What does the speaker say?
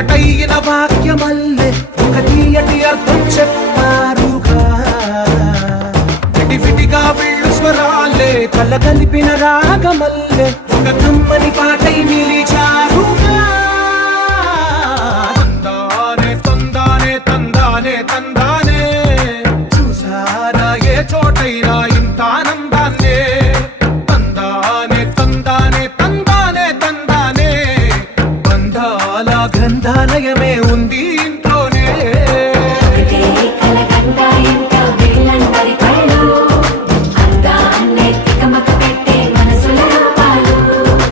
ఒకటైన వాక్యమల్లే ఒక తీయటి అర్థం చెప్పారుగా. విడివిడిగా వీళ్ళు స్వరాలే కలగలిపిన రాగమల్లే ఒక కమ్మని పాటై నిలిచా.